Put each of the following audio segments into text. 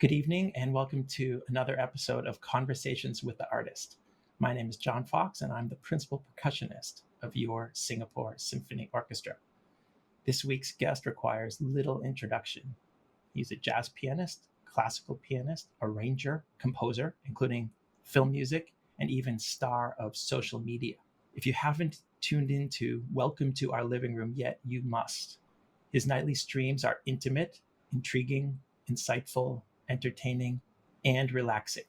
Good evening and welcome to another episode of Conversations with the Artist. My name is John Fox and I'm the principal percussionist of your Singapore Symphony Orchestra. This week's guest requires little introduction. He's a jazz pianist, classical pianist, arranger, composer, including film music, and even star of social media. If you haven't tuned into Welcome to Our Living Room yet, you must. His nightly streams are intimate, intriguing, insightful, entertaining, and relaxing.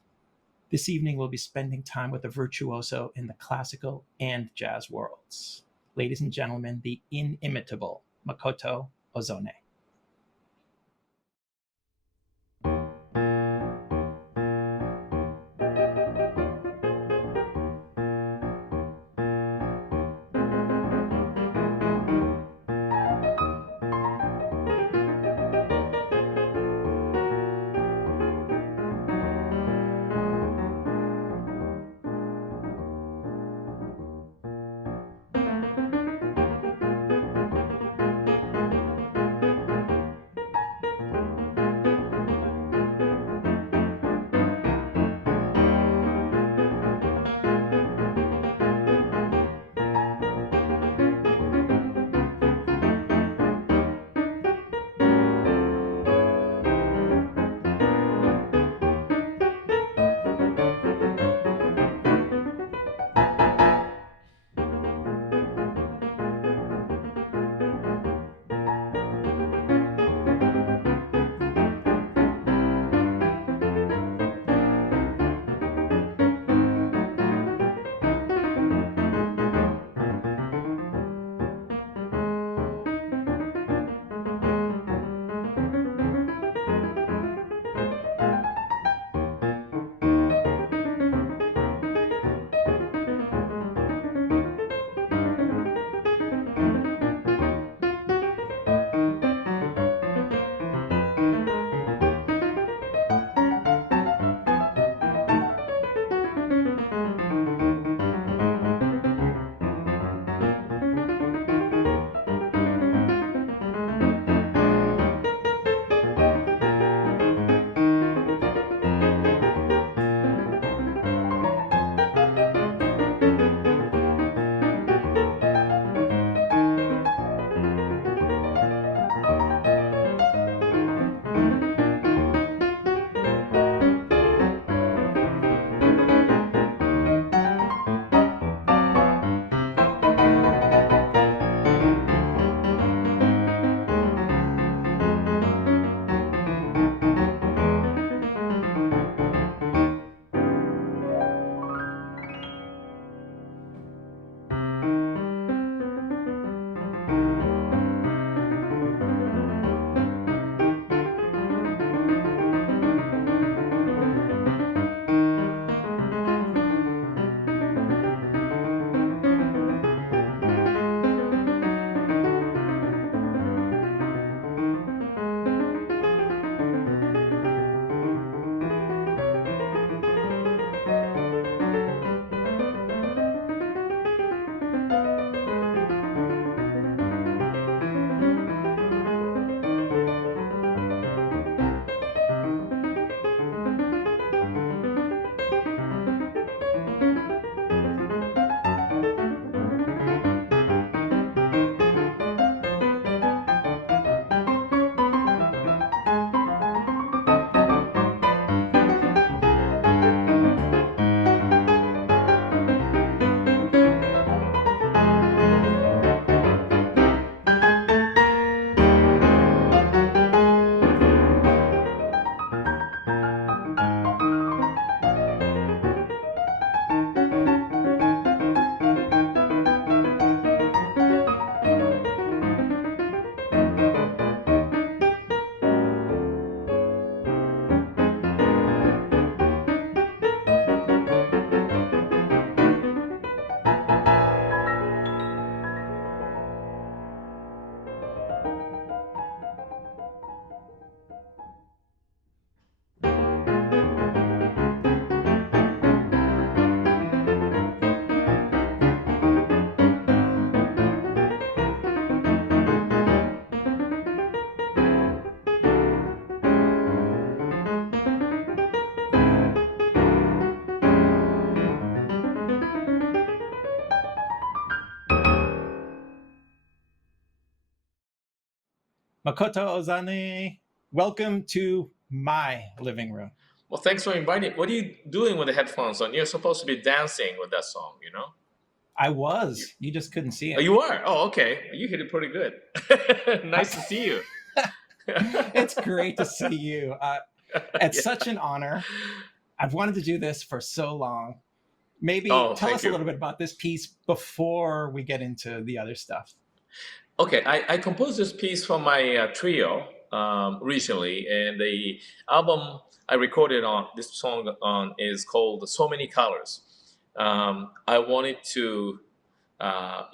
This evening, we'll be spending time with a virtuoso in the classical and jazz worlds. Ladies and gentlemen, the inimitable Makoto Ozone. Makoto Ozone, welcome to my living room. Well, thanks for inviting. What are you doing with the headphones on? You're supposed to be dancing with that song, you know? I was. You just couldn't see Oh, it. you are? Oh, okay. You hit it pretty good. Nice to see you. It's great to see you. It's Yeah. such an honor. I've wanted to do this for so long. Maybe Oh, tell thank us a you. little bit about this piece before we get into the other stuff. Okay, I composed this piece for my trio recently, and the album I recorded on this song on is called "So Many Colors." I wanted to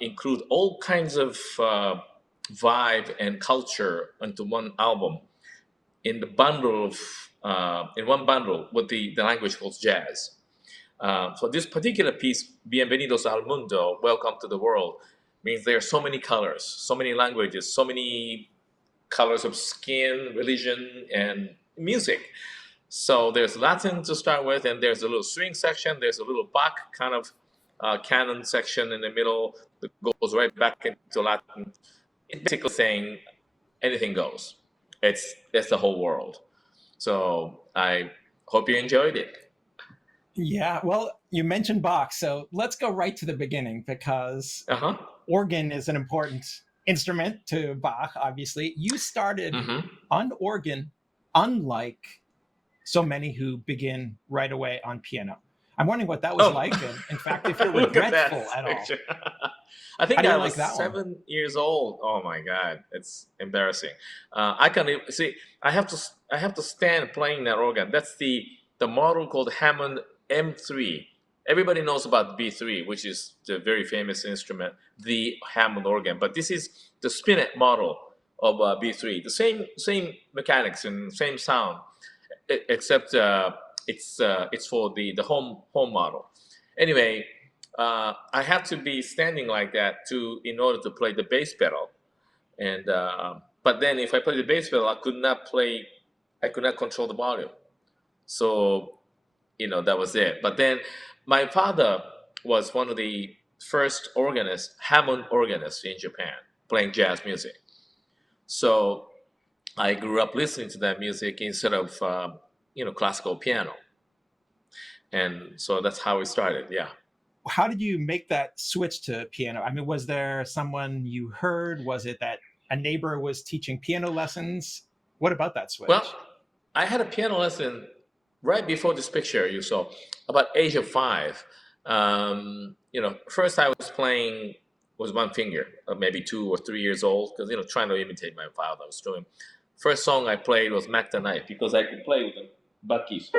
include all kinds of vibe and culture into one album in the bundle of in one bundle with the language called jazz. So this particular piece, Bienvenidos al Mundo, Welcome to the World, means there are so many colors, so many languages, so many colors of skin, religion, and music. So there's Latin to start with, and there's a little swing section, there's a little Bach kind of canon section in the middle that goes right back into Latin. It's basically saying anything goes. It's the whole world. So I hope you enjoyed it. Yeah, well, you mentioned Bach, so let's go right to the beginning because Uh-huh. organ is an important instrument to Bach, obviously. You started on organ, unlike so many who begin right away on piano. I'm wondering what that was like, and in fact, if you're Look at that regretful at all. picture. I think How do you I like was that one? 7 years old. Oh my God, it's embarrassing. I can see. I have to stand playing that organ. That's the model called Hammond M3. Everybody knows about B3, which is the very famous instrument, the Hammond organ. But this is the spinet model of B3. The same mechanics and same sound, except it's for the home model. Anyway, I have to be standing like that in order to play the bass pedal, and but then if I play the bass pedal, I could not control the volume. So that was it. But then my father was one of the first Hammond organists in Japan, playing jazz music. So I grew up listening to that music instead of classical piano, and so that's how it started. Yeah. How did you make that switch to piano? I mean, was there someone you heard? Was it that a neighbor was teaching piano lessons? What about that switch? Well, I had a piano lesson right before this picture you saw, about age of 5. First I was playing with one finger, maybe 2 or 3 years old, because trying to imitate my father. I was doing. First song I played was "Mac the Knife" because I could play with the butt keys.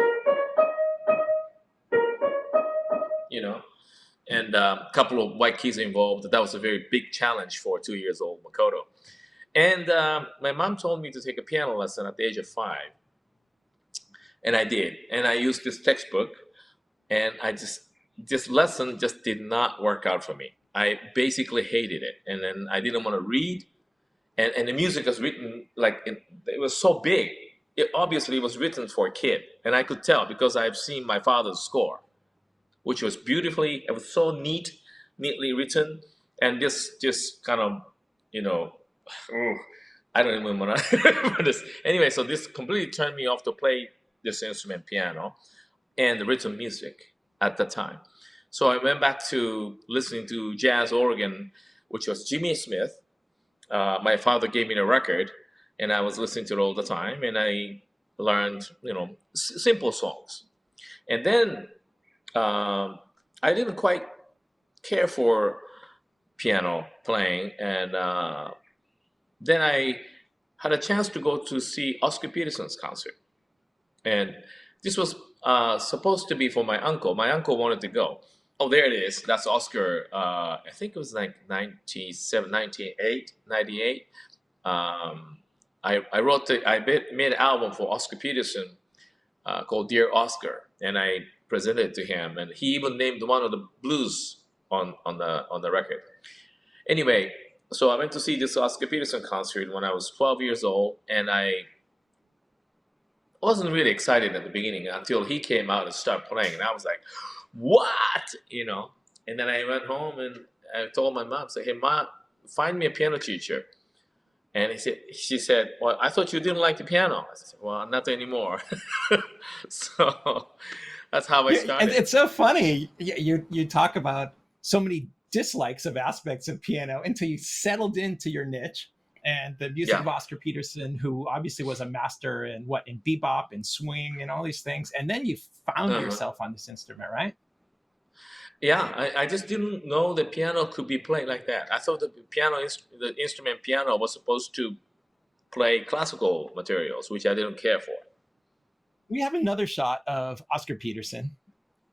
And a couple of white keys involved. That was a very big challenge for a 2-year-old Makoto. And my mom told me to take a piano lesson at the age of 5. And I did. And I used this textbook. And this lesson just did not work out for me. I basically hated it. And then I didn't want to read. And the music was written, it was so big. It obviously was written for a kid. And I could tell because I've seen my father's score, which was it was so neatly written, and just kind of, I don't even want to this. Anyway, so this completely turned me off to play this instrument, piano, and the rhythm music at the time. So I went back to listening to jazz organ, which was Jimmy Smith. My father gave me the record, and I was listening to it all the time, and I learned, simple songs. And then I didn't quite care for piano playing, and then I had a chance to go to see Oscar Peterson's concert. And this was supposed to be for my uncle. My uncle wanted to go. Oh, there it is. That's Oscar. I think it was like 97, 98, 98. I made an album for Oscar Peterson called Dear Oscar, and I presented it to him, and he even named one of the blues on the record. Anyway, so I went to see this Oscar Peterson concert when I was 12 years old, and I wasn't really excited at the beginning until he came out and started playing, and I was like, what? And then I went home and I told my mom, say, hey, Mom, find me a piano teacher. And she said, well, I thought you didn't like the piano. I said, well, not anymore. So that's how I started. It's so funny. You talk about so many dislikes of aspects of piano until you settled into your niche and the music of Oscar Peterson, who obviously was a master in bebop and swing and all these things. And then you found yourself on this instrument, right? Yeah, I just didn't know the piano could be played like that. I thought the instrument piano was supposed to play classical materials, which I didn't care for. We have another shot of Oscar Peterson,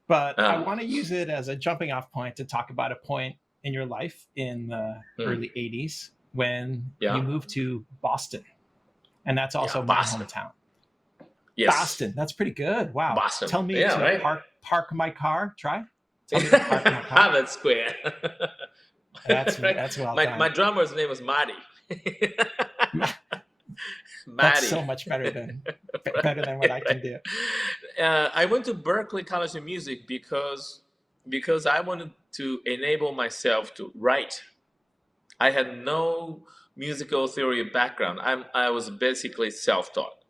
but I want to use it as a jumping off point to talk about a point in your life in the early 80s when you moved to Boston. And that's also my hometown. Yes. Boston, that's pretty good. Wow. Boston. Tell me to park my car. Try. Tell me to park my car. That's square. That's well done. My drummer's name was Marty. That's so much better than what I can do. I went to Berklee College of Music because I wanted to enable myself to write. I had no musical theory background. I was basically self-taught,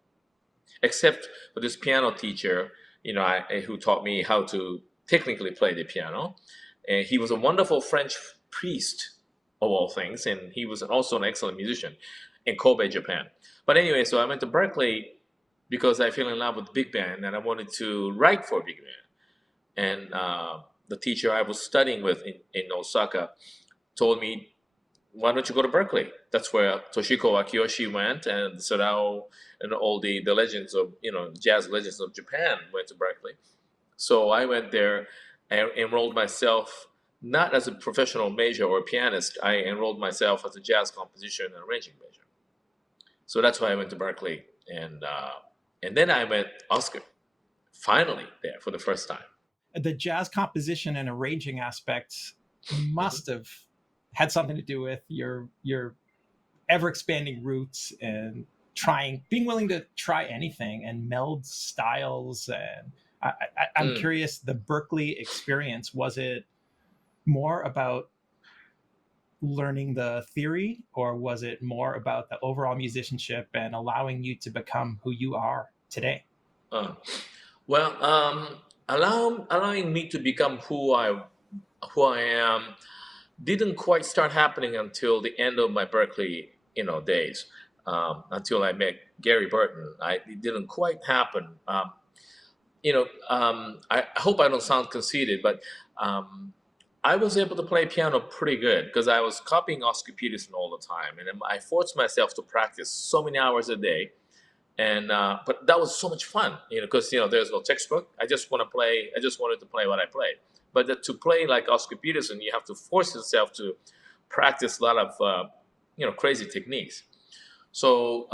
except for this piano teacher, who taught me how to technically play the piano. And he was a wonderful French priest, of all things, and he was also an excellent musician in Kobe, Japan. But anyway, so I went to Berklee because I fell in love with big band and I wanted to write for big band. And the teacher I was studying with in Osaka told me, why don't you go to Berklee? That's where Toshiko Akiyoshi went, and Sadao and all the legends of, jazz legends of Japan went to Berklee. So I went there and enrolled myself, not as a professional major or a pianist. I enrolled myself as a jazz composition and arranging major. So that's why I went to Berklee. And then I met Oscar, finally there for the first time. The jazz composition and arranging aspects must have had something to do with your ever-expanding roots and being willing to try anything and meld styles. And I'm curious, the Berklee experience, was it more about learning the theory, or was it more about the overall musicianship and allowing you to become who you are today? Allowing me to become who I am didn't quite start happening until the end of my Berklee, days. Until I met Gary Burton, it didn't quite happen. I hope I don't sound conceited, but I was able to play piano pretty good because I was copying Oscar Peterson all the time, and I forced myself to practice so many hours a day. And but that was so much fun, because there's no textbook. I just wanted to play what I played. But to play like Oscar Peterson, you have to force yourself to practice a lot of crazy techniques. So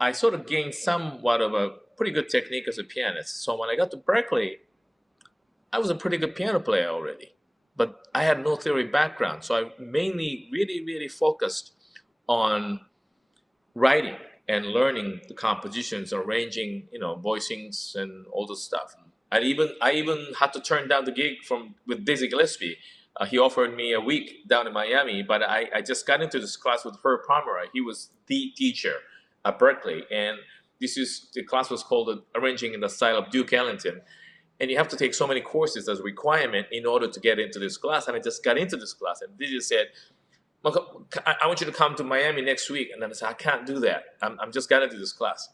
I sort of gained somewhat of a pretty good technique as a pianist. So when I got to Berklee, I was a pretty good piano player already, but I had no theory background. So I mainly really, really focused on writing and learning the compositions, arranging, voicings and all this stuff. I even had to turn down the gig with Dizzy Gillespie. He offered me a week down in Miami, but I just got into this class with Herb Pomeroy. He was the teacher at Berklee, and the class was called Arranging in the Style of Duke Ellington. And you have to take so many courses as a requirement in order to get into this class. And I just got into this class, and Dizzy said, I want you to come to Miami next week. And then I said, I can't do that. I'm just got into this class.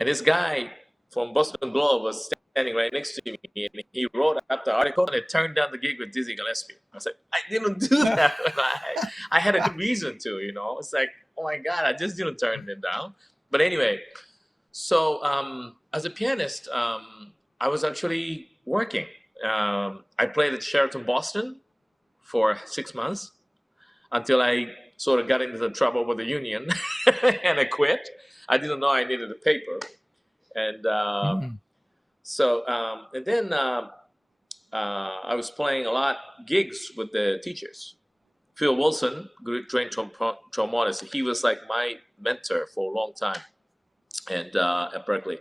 And this guy from Boston Globe was standing right next to me, and he wrote up the article, and I turned down the gig with Dizzy Gillespie. I was like, I didn't do that. I had a good reason to, It's like, oh my God, I just didn't turn it down. But anyway, so as a pianist, I was actually working. I played at Sheraton Boston for 6 months until I sort of got into the trouble with the union and I quit. I didn't know I needed a paper. And and then I was playing a lot gigs with the teachers. Phil Wilson, great trained trombonist, he was like my mentor for a long time, and at Berklee.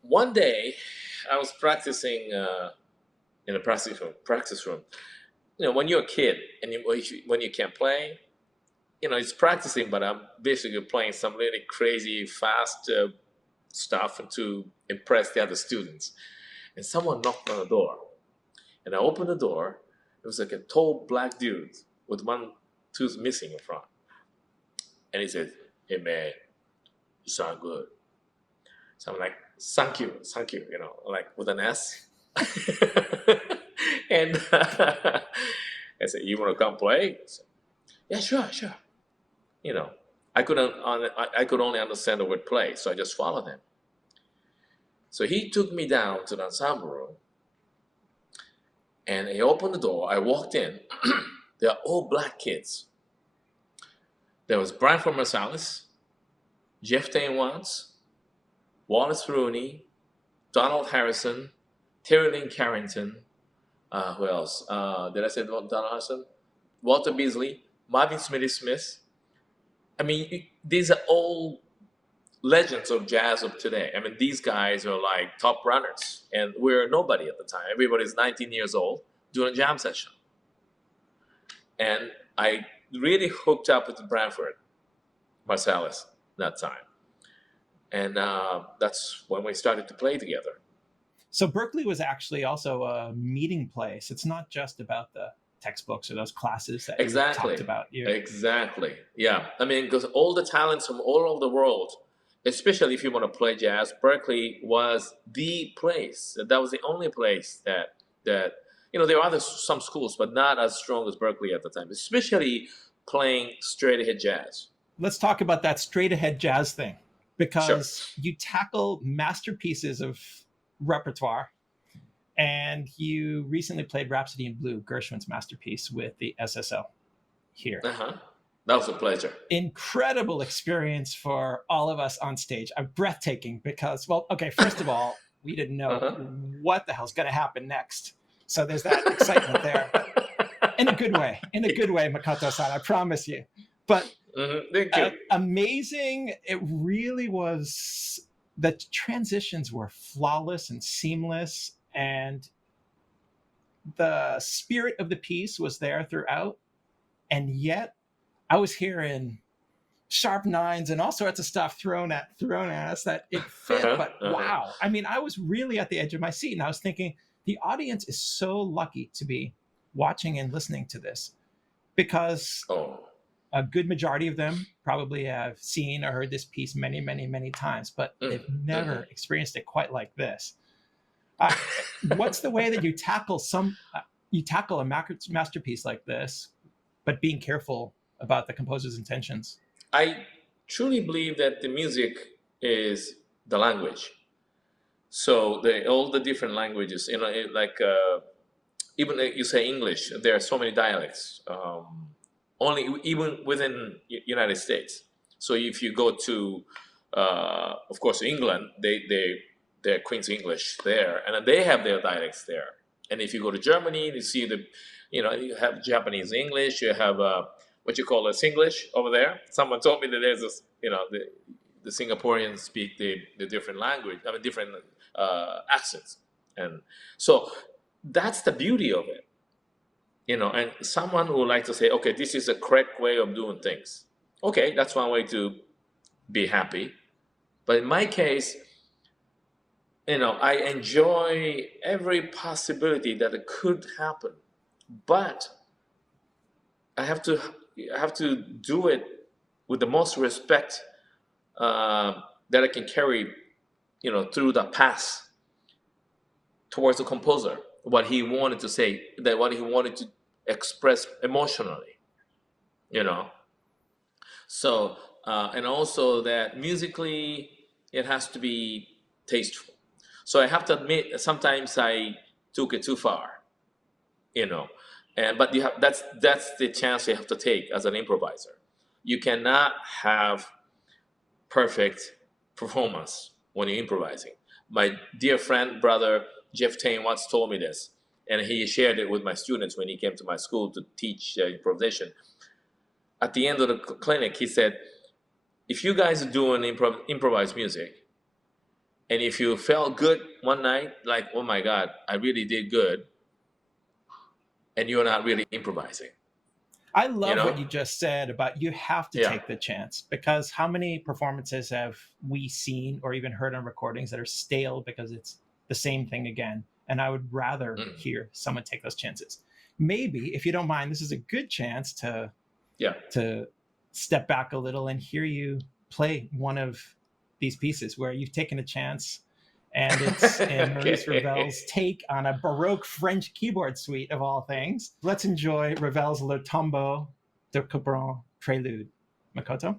One day, I was practicing in a practice room. When you're a kid and when you can't play, it's practicing, but I'm basically playing some really crazy, fast stuff to impress the other students. And someone knocked on the door. And I opened the door. It was like a tall black dude with one tooth missing in front. And he said, "Hey, man, you sound good." So I'm like, thank you, like with an S. And I said, "You want to come play?" Said, "Yeah, sure." I could only understand the word play, so I just followed him. So he took me down to the ensemble room, and he opened the door. I walked in. They're all black kids. There was Brian from Marsalis, Jeff Tain Watts, Wallace Rooney, Donald Harrison, Terry Lynn Carrington. Who else? Did I say Donald Harrison? Walter Beasley, Marvin Smitty Smith. I mean, these are all legends of jazz of today. I mean, these guys are like top runners, and we're nobody at the time. Everybody's 19 years old doing a jam session. And I really hooked up with Branford Marsalis that time. And that's when we started to play together. So Berklee was actually also a meeting place. It's not just about the textbooks or those classes that you talked about. Exactly. Yeah. I mean, because all the talents from all over the world, especially if you want to play jazz, Berklee was the place. That was the only place that there are some schools, but not as strong as Berklee at the time, especially playing straight ahead jazz. Let's talk about that straight ahead jazz thing, because you tackle masterpieces of repertoire. And you recently played Rhapsody in Blue, Gershwin's masterpiece, with the SSO here. That was a pleasure. Incredible experience for all of us on stage. Breathtaking because, first of all, we didn't know what the hell's going to happen next. So there's that excitement there. In a good way, Makoto-san, I promise you. But Thank you. Amazing. It really was. The transitions were flawless and seamless. And the spirit of the piece was there throughout. And yet I was hearing sharp nines and all sorts of stuff thrown at us that it fit. But wow. I mean, I was really at the edge of my seat. And I was thinking, the audience is so lucky to be watching and listening to this, because a good majority of them probably have seen or heard this piece many, many, many times, but they've never experienced it quite like this. What's the way that you tackle a masterpiece like this, but being careful about the composer's intentions? I truly believe that the music is the language. So all the different languages, even you say English, there are so many dialects, even within United States. So if you go to, of course, England, they're Queen's English there, and they have their dialects there. And if you go to Germany, you see you have Japanese English, you have what you call Singlish over there. Someone told me that there's this, the Singaporeans speak the different language, different accents, and so that's the beauty of it, And someone who would like to say, okay, this is the correct way of doing things. Okay, that's one way to be happy. But in my case, I enjoy every possibility that it could happen, but I have to do it with the most respect that I can carry, through the path towards the composer, what he wanted to say, what he wanted to express emotionally, So, and also that musically, it has to be tasteful. So I have to admit, sometimes I took it too far, but that's the chance you have to take as an improviser. You cannot have perfect performance when you're improvising. My dear friend, brother Jeff Tain once told me this, and he shared it with my students when he came to my school to teach improvisation. At the end of the clinic, he said, if you guys are doing improvised music, and if you felt good one night, like, oh my God, I really did good, and you're not really improvising. I love you know? what you just said about you have to Yeah. take the chance, because how many performances have we seen or even heard on recordings that are stale because it's the same thing again? And I would rather hear someone take those chances. Maybe, if you don't mind, this is a good chance to step back a little and hear you play one of these pieces where you've taken a chance, and it's in Maurice Ravel's take on a Baroque French keyboard suite of all things. Let's enjoy Ravel's Le Tombeau de Cabron Prelude. Makoto?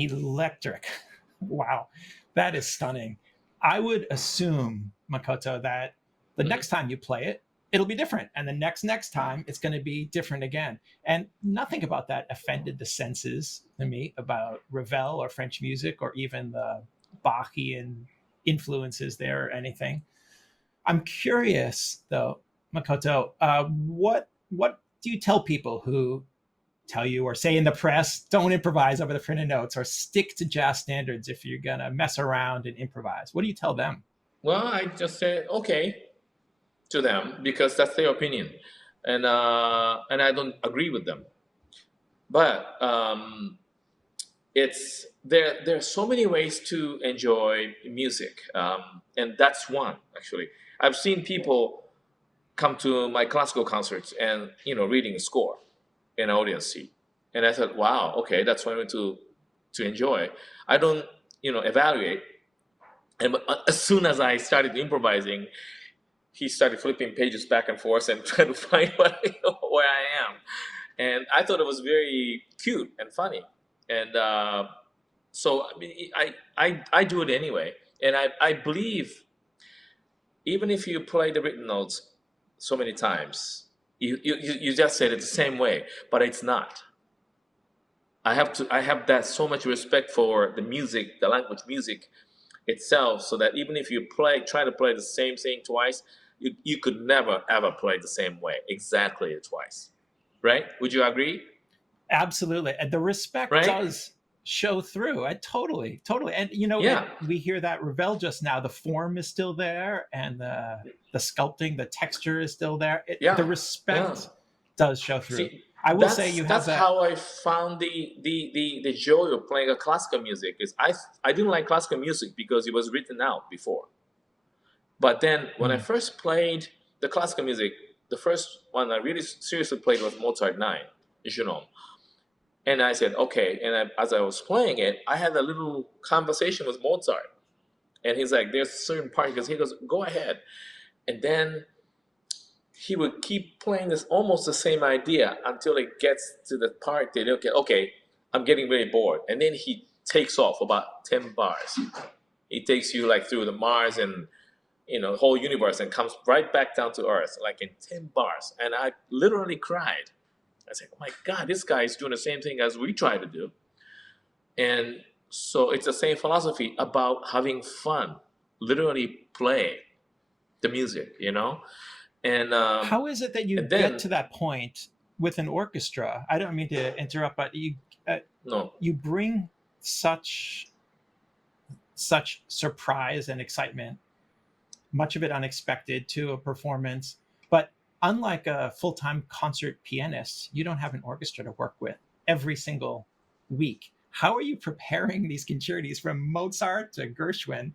Electric. Wow, that is stunning. I would assume, Makoto, that the next time you play it, it'll be different. And the next time, it's going to be different again. And nothing about that offended the senses to me about Ravel or French music or even the Bachian influences there or anything. I'm curious, though, Makoto, what do you tell people who tell you or say in the press, don't improvise over the printed notes or stick to jazz standards if you're going to mess around and improvise? What do you tell them? Well, I just say okay to them because that's their opinion, and I don't agree with them. But it's there are so many ways to enjoy music, and that's one actually. I've seen people come to my classical concerts and reading a score in an audience seat, and I thought, wow, okay, that's one way to enjoy. I don't evaluate. And as soon as I started improvising, he started flipping pages back and forth and trying to find where I am. And I thought it was very cute and funny. And so I mean, I do it anyway. And I believe even if you play the written notes so many times, you just said it the same way, but it's not. I have that so much respect for the music, the language music itself, so that even if you try to play the same thing twice, you could never ever play the same way exactly twice, right? Would you agree? Absolutely. And the respect Right? does show through. Totally. And Yeah. we hear that Ravel just now, the form is still there and the sculpting, the texture is still there. Yeah. The respect does show through. See, I will say you have that's that. how I found the joy of playing a classical music. Is I didn't like classical music because it was written out before. But then when I first played the classical music, the first one I really seriously played was Mozart 9, Junon. And I said, okay. And as I was playing it, I had a little conversation with Mozart. And he's like, there's a certain part, because he goes, go ahead. And then he would keep playing this almost the same idea until it gets to the part that, okay, I'm getting very bored. And then he takes off about 10 bars. He takes you like through the Mars and the whole universe and comes right back down to Earth, like in 10 bars. And I literally cried. I said, oh my God, this guy is doing the same thing as we try to do. And so it's the same philosophy about having fun, literally play the music, And how is it that you get to that point with an orchestra? I don't mean to interrupt, but you bring such surprise and excitement, much of it unexpected, to a performance. But unlike a full-time concert pianist, you don't have an orchestra to work with every single week. How are you preparing these concertos from Mozart to Gershwin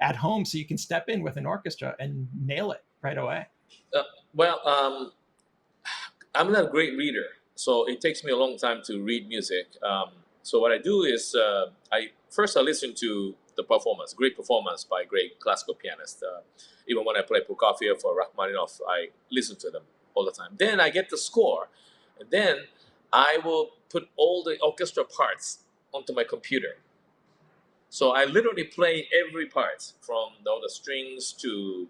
at home so you can step in with an orchestra and nail it right away? I'm not a great reader, so it takes me a long time to read music. So what I do is I listen to the performance, great performance by great classical pianists. Even when I play Prokofiev or Rachmaninoff, I listen to them all the time. Then I get the score, and then I will put all the orchestra parts onto my computer. So I literally play every part, from all the strings to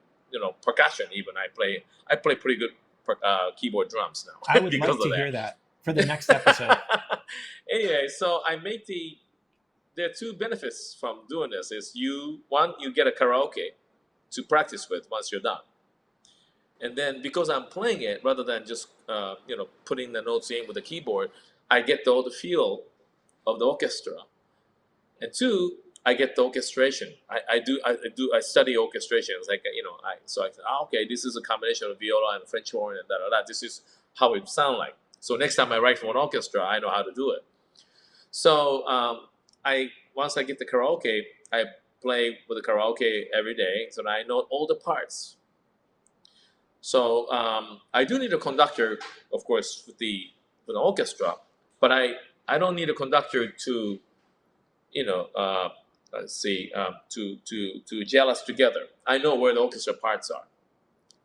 percussion. Even I play pretty good keyboard drums now. I would like to hear that for the next episode. Anyway, so there are two benefits from doing this. You get a karaoke to practice with once you're done. And then because I'm playing it rather than just putting the notes in with the keyboard, I get all the feel of the orchestra. And two, I get the orchestration. I study orchestration. It's like I said, okay, this is a combination of viola and French horn and da. This is how it sounds like. So next time I write for an orchestra, I know how to do it. So once I get the karaoke, I play with the karaoke every day, so I know all the parts. So I do need a conductor, of course, with the orchestra, but I don't need a conductor to to gel us together. I know where the orchestra parts are.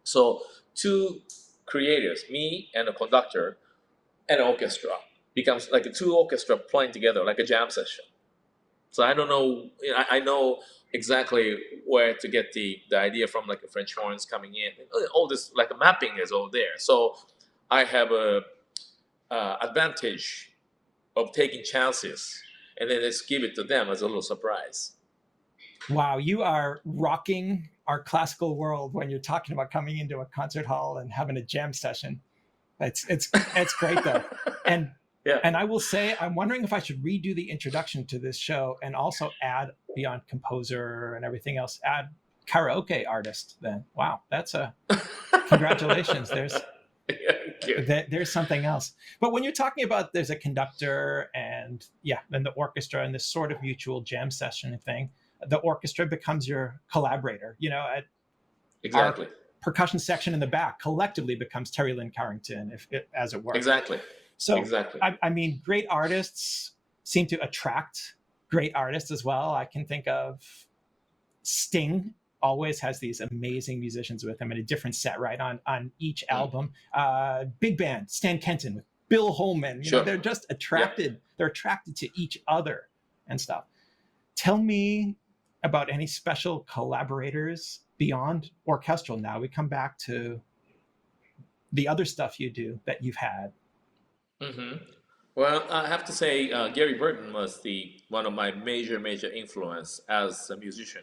So two creators, me and a conductor and an orchestra, becomes like a two orchestra playing together, like a jam session. So I don't know. I know exactly where to get the idea from, like the French horns coming in. All this, like a mapping is all there. So I have a advantage of taking chances, and then just give it to them as a little surprise. Wow, you are rocking our classical world when you're talking about coming into a concert hall and having a jam session. It's great though. And Yeah. and I will say, I'm wondering if I should redo the introduction to this show and also add, beyond composer and everything else, add karaoke artist then. Wow, that's a congratulations. There's something else. But when you're talking about there's a conductor and then the orchestra and this sort of mutual jam session thing, the orchestra becomes your collaborator. Exactly. Our percussion section in the back collectively becomes Terry Lynn Carrington, as it were. Exactly. So, exactly. I mean, great artists seem to attract great artists as well. I can think of Sting always has these amazing musicians with him in a different set, right, on each album. Big band, Stan Kenton with Bill Holman. You know, they're just attracted. Yeah. They're attracted to each other and stuff. Tell me about any special collaborators beyond orchestral. Now we come back to the other stuff you do that you've had. Mm-hmm. Well, I have to say, Gary Burton was one of my major influence as a musician.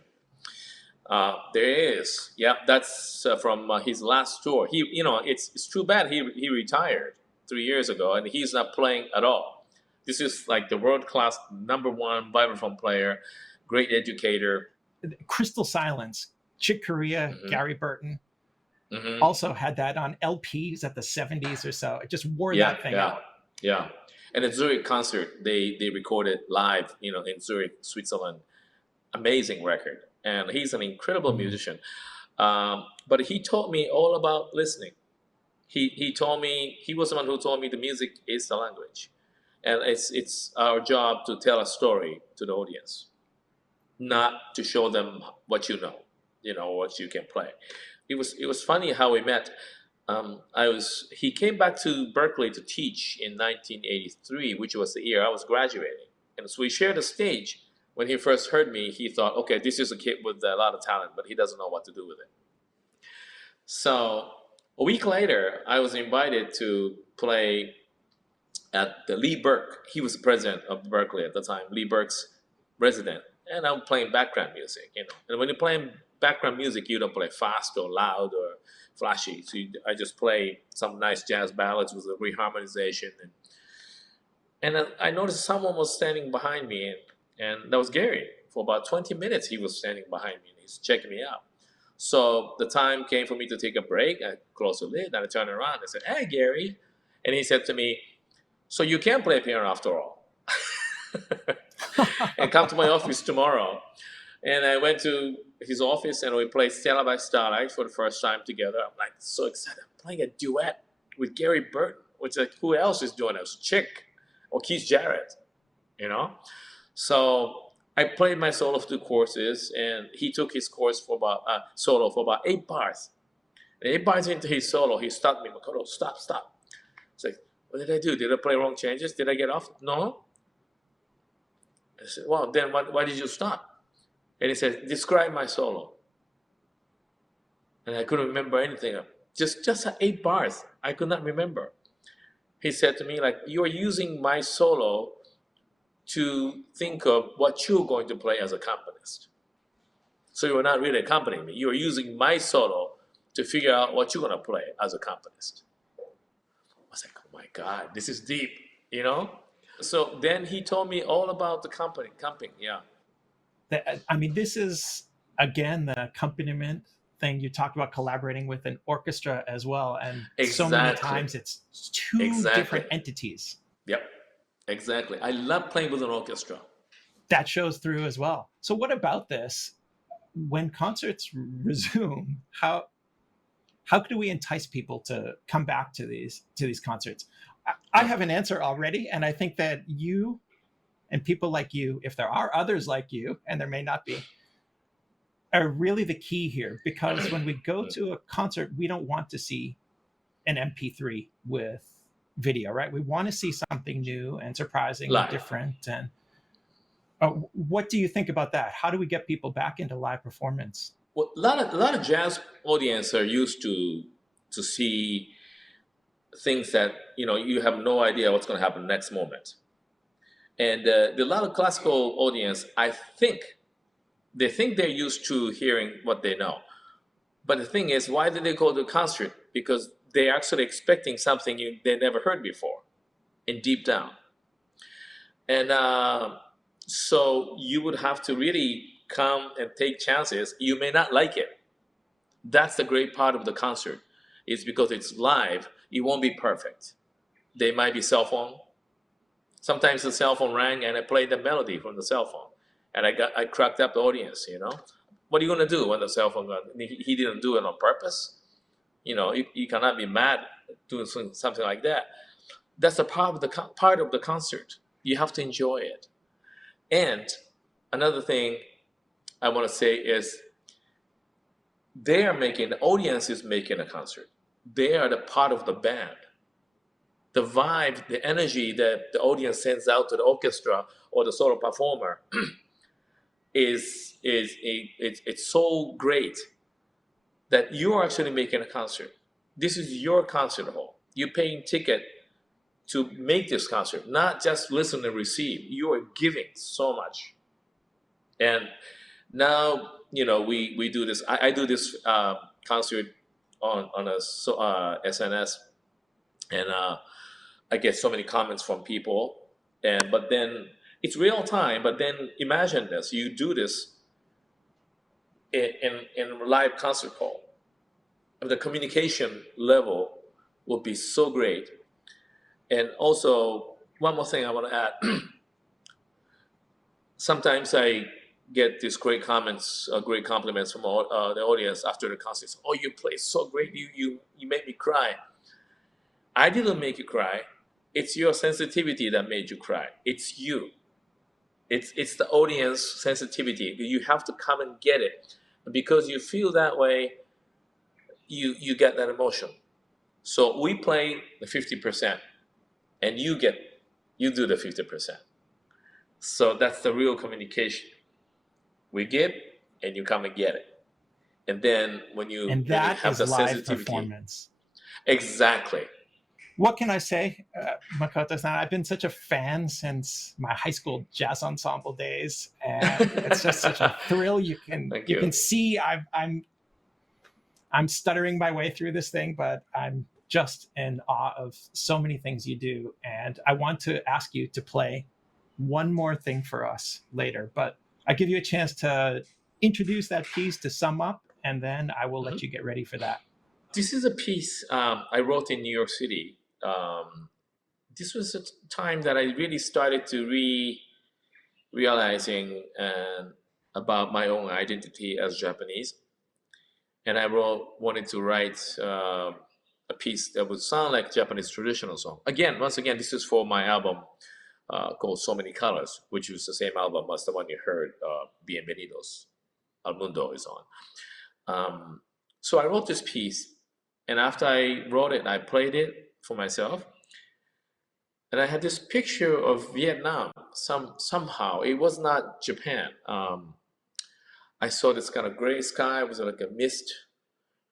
There is, that's from his last tour. It's too bad he retired 3 years ago, and he's not playing at all. This is like the world-class #1 vibraphone player, great educator. Crystal Silence, Chick Corea, Gary Burton. Also had that on LPs at the 70s or so. It just wore that thing out. Yeah. And the Zurich concert, they recorded live, in Zurich, Switzerland. Amazing record. And he's an incredible musician. But he taught me all about listening. He told me, he was the one who told me the music is the language. And it's our job to tell a story to the audience, not to show them what you know, what you can play. It was funny how we met. He came back to Berklee to teach in 1983, which was the year I was graduating. And so we shared a stage. When he first heard me, he thought, okay, this is a kid with a lot of talent, but he doesn't know what to do with it. So a week later, I was invited to play at the Lee Burke. He was the president of Berklee at the time, Lee Burke's resident. And I'm playing background music, And when you're playing background music, you don't play fast or loud or flashy. So I just play some nice jazz ballads with a reharmonization. And I noticed someone was standing behind me, and that was Gary. For about 20 minutes, he was standing behind me, and he's checking me out. So the time came for me to take a break. I closed the lid, and I turned around and said, "Hey, Gary." And he said to me, "So you can play piano after all." And come to my office tomorrow. And I went to his office, and we played Stella by Starlight for the first time together. I'm like so excited. I'm playing a duet with Gary Burton, which like, who else is doing this? Chick or Keith Jarrett, So I played my solo for 2 courses, and he took his course for about solo for about 8 bars. And 8 bars into his solo, he stopped me. Makoto, stop. It's like, what did I do? Did I play wrong changes? Did I get off? No. I said, well, then why did you stop? And he said, describe my solo. And I couldn't remember anything. Just 8 bars. I could not remember. He said to me, like, you're using my solo to think of what you're going to play as a accompanist. So you're not really accompanying me. You're using my solo to figure out what you're going to play as a accompanist. I was like, oh my God, this is deep, So then he told me all about the comping, I mean, this is, again, the accompaniment thing. You talked about collaborating with an orchestra as well. And so many times it's 2 different entities. Yep, exactly. I love playing with an orchestra. That shows through as well. So what about this? When concerts resume, how do we entice people to come back to these concerts? I have an answer already, and I think that you and people like you, if there are others like you, and there may not be, are really the key here. Because when we go to a concert, we don't want to see an MP3 with video, right? We want to see something new and surprising and different. And What do you think about that? How do we get people back into live performance? Well, a lot of jazz audience are used to see things that you have no idea what's going to happen next moment. And a lot of classical audience, I think, they think they're used to hearing what they know. But the thing is, why did they go to a concert? Because they're actually expecting something they never heard before, and deep down. And so you would have to really come and take chances. You may not like it. That's the great part of the concert. Is because it's live, it won't be perfect. They might be cell phone. Sometimes the cell phone rang and I played the melody from the cell phone. And I cracked up the audience, What are you going to do when the cell phone he didn't do it on purpose? You cannot be mad doing something like that. That's a part of the concert. You have to enjoy it. And another thing I want to say is the audience is making a concert. They are the part of the band. The vibe, the energy that the audience sends out to the orchestra or the solo performer it's so great that you are actually making a concert. This is your concert hall. You're paying ticket to make this concert, not just listen and receive. You are giving so much. And now, we do this. I do this concert on a SNS, and I get so many comments from people. But then it's real time. But then imagine this: you do this in a live concert hall. And the communication level will be so great. And also, one more thing I want to add. Sometimes I get these great comments, great compliments from the audience after the concert. Oh, you play so great! You made me cry. I didn't make you cry. It's your sensitivity that made you cry. It's you. It's the audience sensitivity. You have to come and get it, because you feel that way. You get that emotion. So we play the 50%, and you do the 50%. So that's the real communication. We give, and you come and get it. And then when you have the live sensitivity, performance. Exactly. What can I say, Makoto-san? I've been such a fan since my high school jazz ensemble days, and it's just such a thrill. You can see I'm stuttering my way through this thing, but I'm just in awe of so many things you do. And I want to ask you to play one more thing for us later, but I give you a chance to introduce that piece to sum up, and then I will let you get ready for that. This is a piece I wrote in New York City. This was a time that I really started to realizing about my own identity as Japanese. And I wanted to write a piece that would sound like Japanese traditional song. Once again, this is for my album called So Many Colors, which is the same album as the one you heard, Bienvenidos al Mundo is on. So I wrote this piece, and after I wrote it, I played it for myself. And I had this picture of Vietnam. Somehow, it was not Japan. I saw this kind of gray sky. It was like a mist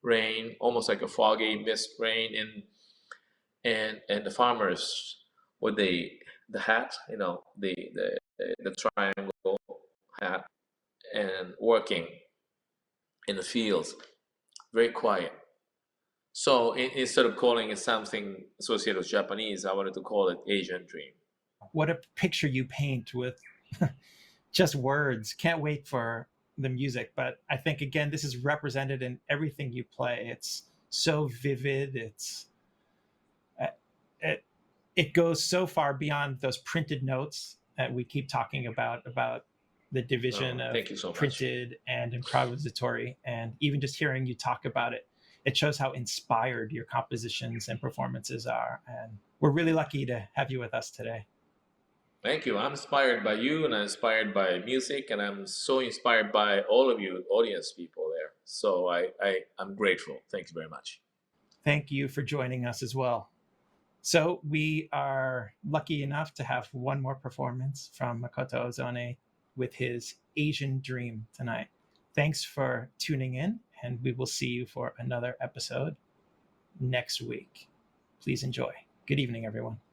rain, almost like a foggy mist rain, and the farmers with the hat, the triangle hat, and working in the fields, very quiet. So instead of calling it something associated with Japanese, I wanted to call it Asian Dream. What a picture you paint with just words. Can't wait for the music. But I think, again, this is represented in everything you play. It's so vivid. It goes so far beyond those printed notes that we keep talking about the division of so printed and improvisatory. And even just hearing you talk about it, it shows how inspired your compositions and performances are. And we're really lucky to have you with us today. Thank you. I'm inspired by you, and I'm inspired by music, and I'm so inspired by all of you audience people there. So I'm grateful. Thank you very much. Thank you for joining us as well. So we are lucky enough to have one more performance from Makoto Ozone with his Asian Dream tonight. Thanks for tuning in, and we will see you for another episode next week. Please enjoy. Good evening, everyone.